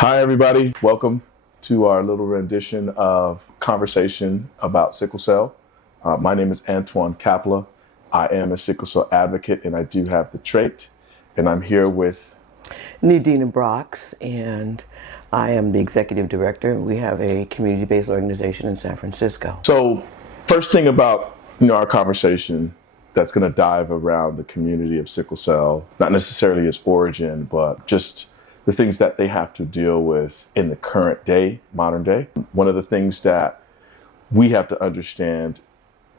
Hi, everybody. Welcome to our little rendition of conversation about sickle cell. My name is Antoine Kapla. I am a sickle cell advocate, and I do have the trait. And I'm here with NeDina, and I am the executive director. We have a community-based organization in San Francisco. So, first thing about our conversation that's going to dive around the community of sickle cell, not necessarily its origin, but just the things that they have to deal with in the current day, modern day. One of the things that we have to understand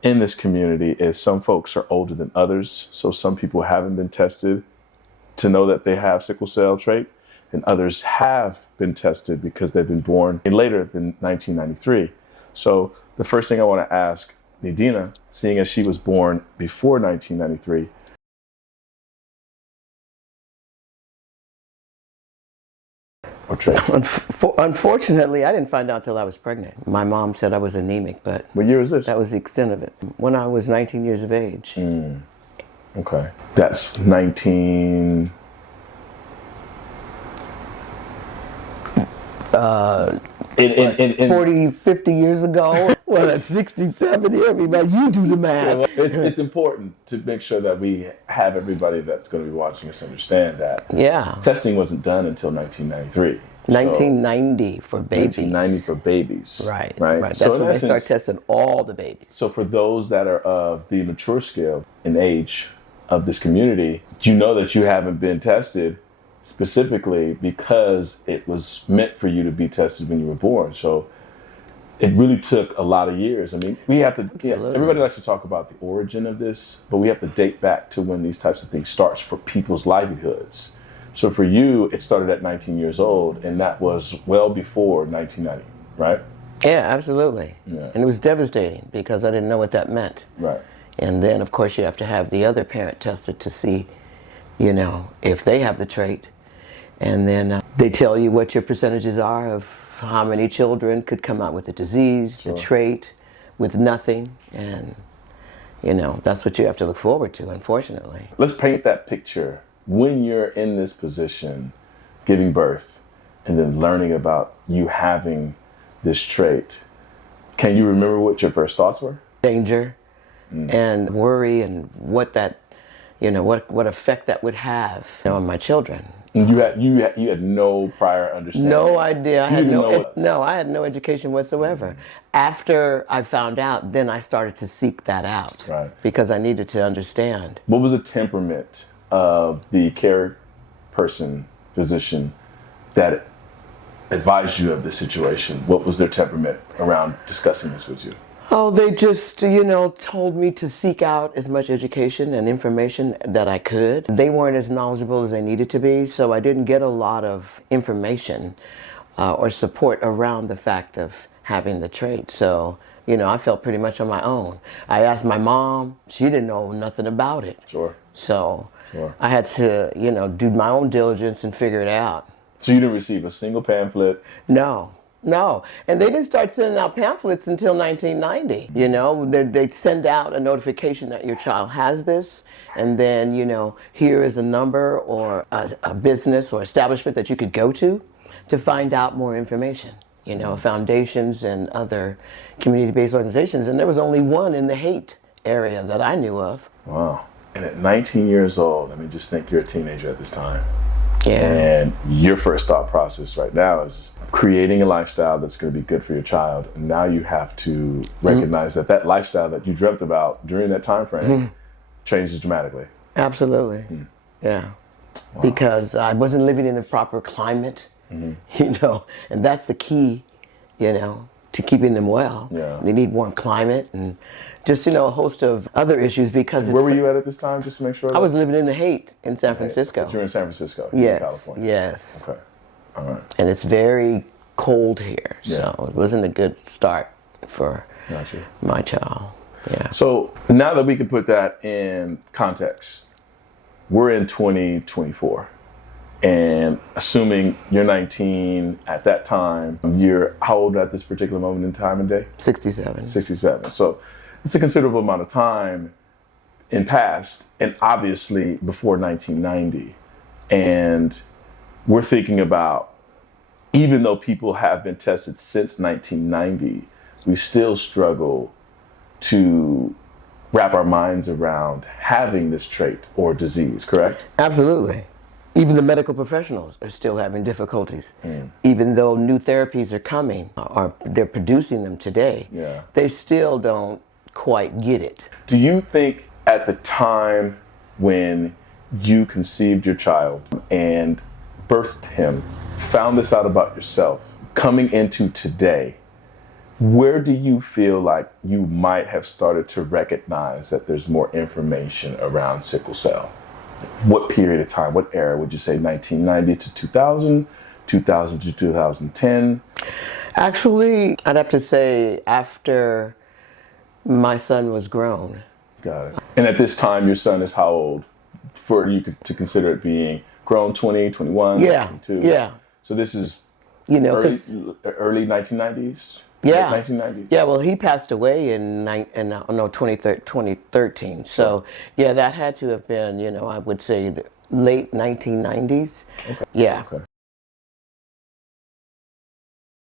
in this community is some folks are older than others. So some people haven't been tested to know that they have sickle cell trait, and others have been tested because they've been born later than 1993. So the first thing I want to ask NeDina, seeing as she was born before 1993, Unfortunately, I didn't find out till I was pregnant. My mom said I was anemic, but what year was this? That was the extent of it. When I was 19 years of age. Okay. That's 19... 40, 50 years ago. Well, that's 60, 70. Everybody, you do the math. It's important to make sure that we have everybody that's going to be watching us understand that testing wasn't done until 1993. 1990 for babies. 1990 for babies. Right. That's So when they start testing all the babies. So for those that are of the mature scale in age of this community, you know that you haven't been tested specifically because it was meant for you to be tested when you were born. So it really took a lot of years. I mean, we have to, everybody likes to talk about the origin of this, but we have to date back to when these types of things starts for people's livelihoods. So for you, it started at 19 years old, and that was well before 1990, right? Yeah, absolutely. Yeah. And it was devastating because I didn't know what that meant. Right. And then, of course, you have to have the other parent tested to see, if they have the trait. And then they tell you what your percentages are of how many children could come out with the disease, the trait, with nothing. And, that's what you have to look forward to, unfortunately. Let's paint that picture. When you're in this position, giving birth, and then learning about you having this trait, can you remember what your first thoughts were? Danger and worry and what that, what effect that would have on my children. You had no prior understanding. No idea. I had no education whatsoever. After I found out, then I started to seek that out. Right. Because I needed to understand. What was the temperament of the care person, physician that advised you of the situation? What was their temperament around discussing this with you? Oh, they just, told me to seek out as much education and information that I could. They weren't as knowledgeable as they needed to be, so I didn't get a lot of information or support around the fact of having the trait. So, I felt pretty much on my own. I asked my mom. She didn't know nothing about it. Sure. So I had to, do my own diligence and figure it out. So you didn't receive a single pamphlet? No. And they didn't start sending out pamphlets until 1990. They'd send out a notification that your child has this, and then, here is a number or a business or establishment that you could go to find out more information. Foundations and other community-based organizations, and there was only one in the Haight area that I knew of. Wow. And at 19 years old, just think you're a teenager at this time. Yeah. And your first thought process right now is creating a lifestyle that's going to be good for your child. And now you have to recognize that lifestyle that you dreamt about during that time frame changes dramatically. Absolutely. Yeah. Wow. Because I wasn't living in the proper climate, and that's the key, to keeping them well. Yeah. They need warm climate and just, a host of other issues because Where were you at this time, just to make sure? I was living in the Haight in San Francisco. But you're in San Francisco, yes, in California. Yes. Okay. All right. And it's very cold here, so it wasn't a good start for my child. Yeah. So now that we can put that in context, we're in 2024. And assuming you're 19 at that time, you're how old at this particular moment in time and day? 67. 67. So it's a considerable amount of time in past, and obviously before 1990. And we're thinking about even though people have been tested since 1990, we still struggle to wrap our minds around having this trait or disease, correct? Absolutely. Even the medical professionals are still having difficulties. Even though new therapies are coming, or they're producing them today, Yeah. they still don't quite get it. Do you think at the time when you conceived your child and birthed him, found this out about yourself, coming into today, where do you feel like you might have started to recognize that there's more information around sickle cell? What period of time, what era would you say? 1990 to 2000, 2000 to 2010? Actually, I'd have to say after my son was grown. Got it. And at this time, your son is how old for you to consider it being grown? 20, 21, Yeah, 22? yeah. So this is You know, 'cause early 1990s? yeah, 1990s? yeah. Well, he passed away in 2013. So yeah, that had to have been, I would say the late 1990s. Okay. Yeah. Okay.